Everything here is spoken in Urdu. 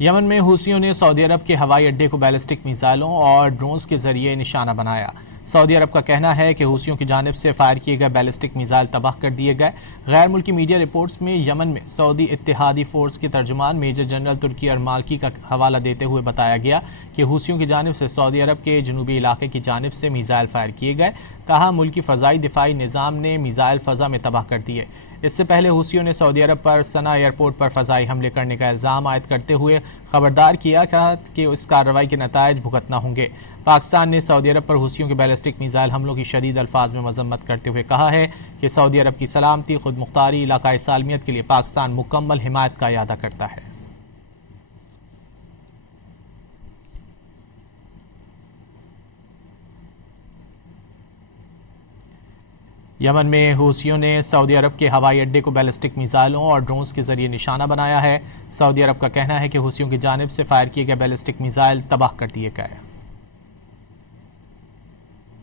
یمن میں حوثیوں نے سعودی عرب کے ہوائی اڈے کو بیلسٹک میزائلوں اور ڈرونز کے ذریعے نشانہ بنایا۔ سعودی عرب کا کہنا ہے کہ حوثیوں کی جانب سے فائر کیے گئے بیلسٹک میزائل تباہ کر دیے گئے۔ غیر ملکی میڈیا رپورٹس میں یمن میں سعودی اتحادی فورس کے ترجمان میجر جنرل ترکی ارمالکی کا حوالہ دیتے ہوئے بتایا گیا کہ حوثیوں کی جانب سے سعودی عرب کے جنوبی علاقے کی جانب سے میزائل فائر کیے گئے، تاہم ملکی فضائی دفاعی نظام نے میزائل فضا میں تباہ کر دیے۔ اس سے پہلے حوثیوں نے سعودی عرب پر صنعاء ایئرپورٹ پر فضائی حملے کرنے کا الزام عائد کرتے ہوئے خبردار کیا کہ اس کارروائی کے نتائج بھگتنا ہوں گے۔ پاکستان نے سعودی عرب پر حوثیوں کے بیلسٹک میزائل حملوں کی شدید الفاظ میں مذمت کرتے ہوئے کہا ہے کہ سعودی عرب کی سلامتی، خود مختاری، علاقائی سالمیت کے لیے پاکستان مکمل حمایت کا اعادہ کرتا ہے۔ یمن میں حوثیوں نے سعودی عرب کے ہوائی اڈے کو بیلسٹک میزائلوں اور ڈرونز کے ذریعے نشانہ بنایا ہے۔ سعودی عرب کا کہنا ہے کہ حوثیوں کی جانب سے فائر کیے گئے بیلسٹک میزائل تباہ کر دیے گئے۔